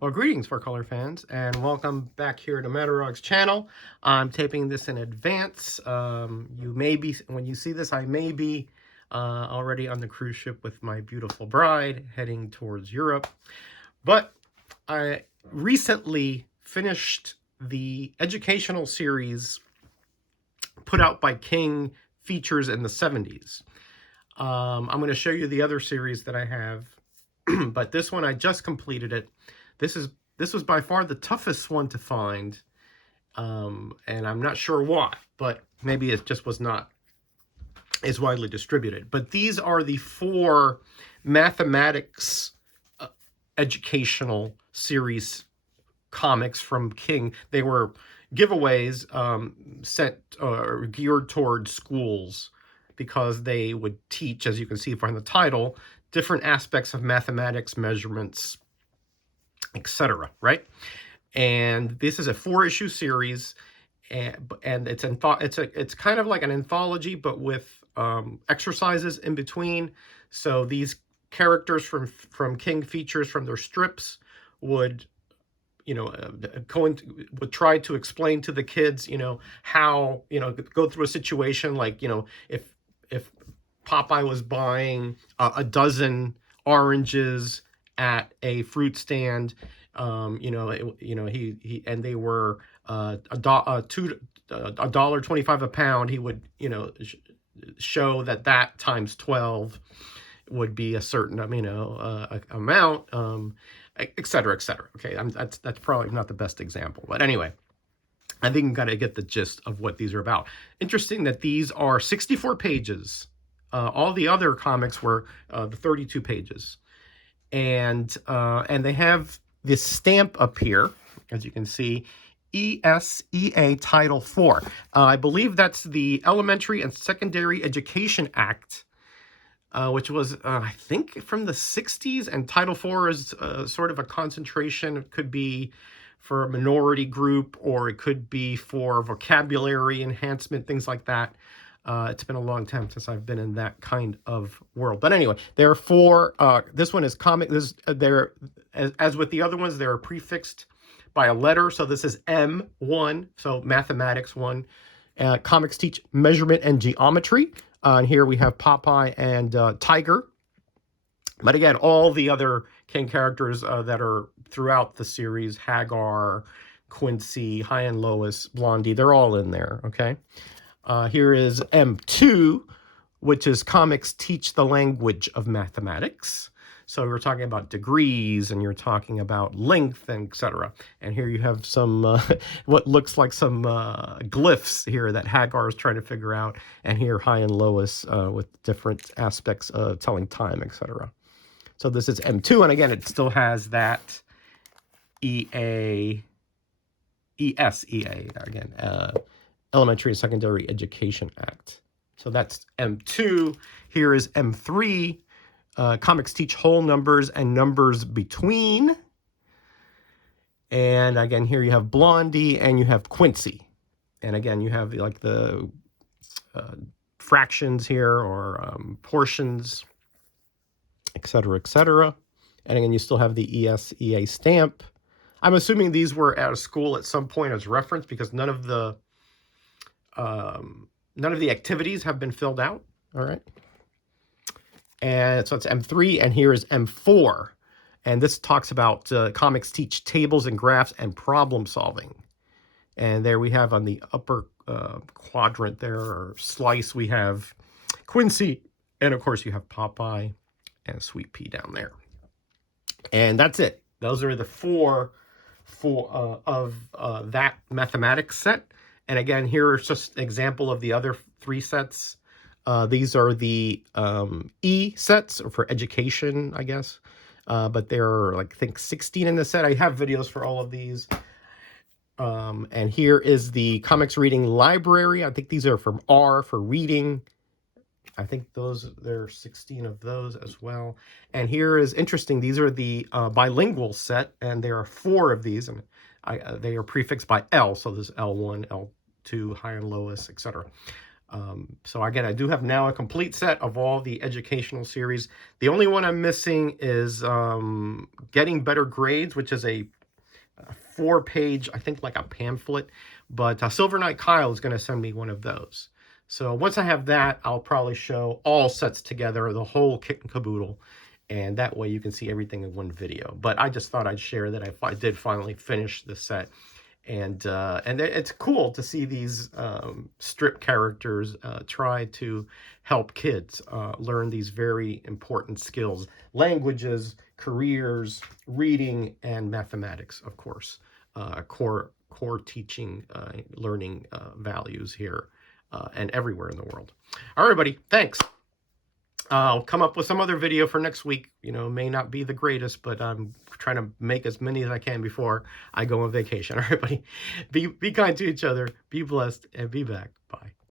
Well, greetings, Four Color fans, and welcome back here to Matarog's channel. I'm taping this in advance. You may be, when you see this, I may be already on the cruise ship with my beautiful bride heading towards Europe. But I recently finished the educational series put out by King Features in the 70s. I'm going to show you the other series that I have, but this one I just completed it. This was by far the toughest one to find, and I'm not sure why, but maybe it just was not as widely distributed. But these are the 4 mathematics educational series comics from King. They were giveaways sent or geared towards schools because they would teach, as you can see from the title, different aspects of mathematics, measurements, etc. Right? And this is a 4-issue series, and it's kind of like an anthology, but with exercises in between. So these characters from King Features, from their strips, would would try to explain to the kids, how, go through a situation like, if Popeye was buying a dozen oranges at a fruit stand, he and they were $1.25 a pound, he would, show that times 12 would be a certain, amount, et cetera, et cetera. Okay, that's probably not the best example, but anyway, I think you got to get the gist of what these are about. Interesting that these are 64 pages. All the other comics were the 32 pages, and they have this stamp up here, as you can see, ESEA Title IV. I believe that's the Elementary and Secondary Education Act, which was, I think, from the 60s, and Title IV is sort of a concentration. It could be for a minority group, or it could be for vocabulary enhancement, things like that. It's been a long time since I've been in that kind of world. But anyway, there are 4. This one is comic. They're, as with the other ones, they're prefixed by a letter. So this is M1, so mathematics 1. Comics teach measurement and geometry. And here we have Popeye and Tiger. But again, all the other King characters that are throughout the series, Hagar, Quincy, High and Lois, Blondie, they're all in there, okay? Here is M2, which is Comics Teach the Language of Mathematics. So we're talking about degrees, and you're talking about length, and etc. And here you have some, what looks like some glyphs here that Hagar is trying to figure out. And here, High and Lois with different aspects of telling time, etc. So this is M2, and again, it still has that ESEA, again, Elementary and Secondary Education Act. So that's M2. Here is M3. Comics teach whole numbers and numbers between. And again, here you have Blondie and you have Quincy. And again, you have like the fractions here, or portions, etc., etc. And again, you still have the ESEA stamp. I'm assuming these were at a school at some point as reference, because none of the activities have been filled out. All right. And so it's M3, and here is M4. And this talks about comics teach tables and graphs and problem solving. And there we have on the upper quadrant there, or slice, we have Quincy. And of course you have Popeye and Sweet Pea down there. And that's it. Those are the 4 of that mathematics set. And again, here is just an example of the other 3 sets. These are the E sets, or for education, I guess. But there are, like, I think 16 in the set. I have videos for all of these. And here is the comics reading library. I think these are from R for reading. I think there are 16 of those as well. And here is interesting. These are the bilingual set, and there are 4 of these, and they are prefixed by L. So there's L1, L2, High and Lois, etc. So again, I do have now a complete set of all the educational series. The only one I'm missing is Getting Better Grades, which is a 4-page, I think like a pamphlet. But Silver Knight Kyle is going to send me one of those. So once I have that, I'll probably show all sets together, the whole kit and caboodle. And that way you can see everything in one video. But I just thought I'd share that I did finally finish the set. And it's cool to see these strip characters try to help kids learn these very important skills, languages, careers, reading, and mathematics, of course, core teaching, learning values here and everywhere in the world. All right, everybody, thanks. I'll come up with some other video for next week. You know, it may not be the greatest, but I'm trying to make as many as I can before I go on vacation. All right, buddy. Be kind to each other, be blessed, and be back. Bye.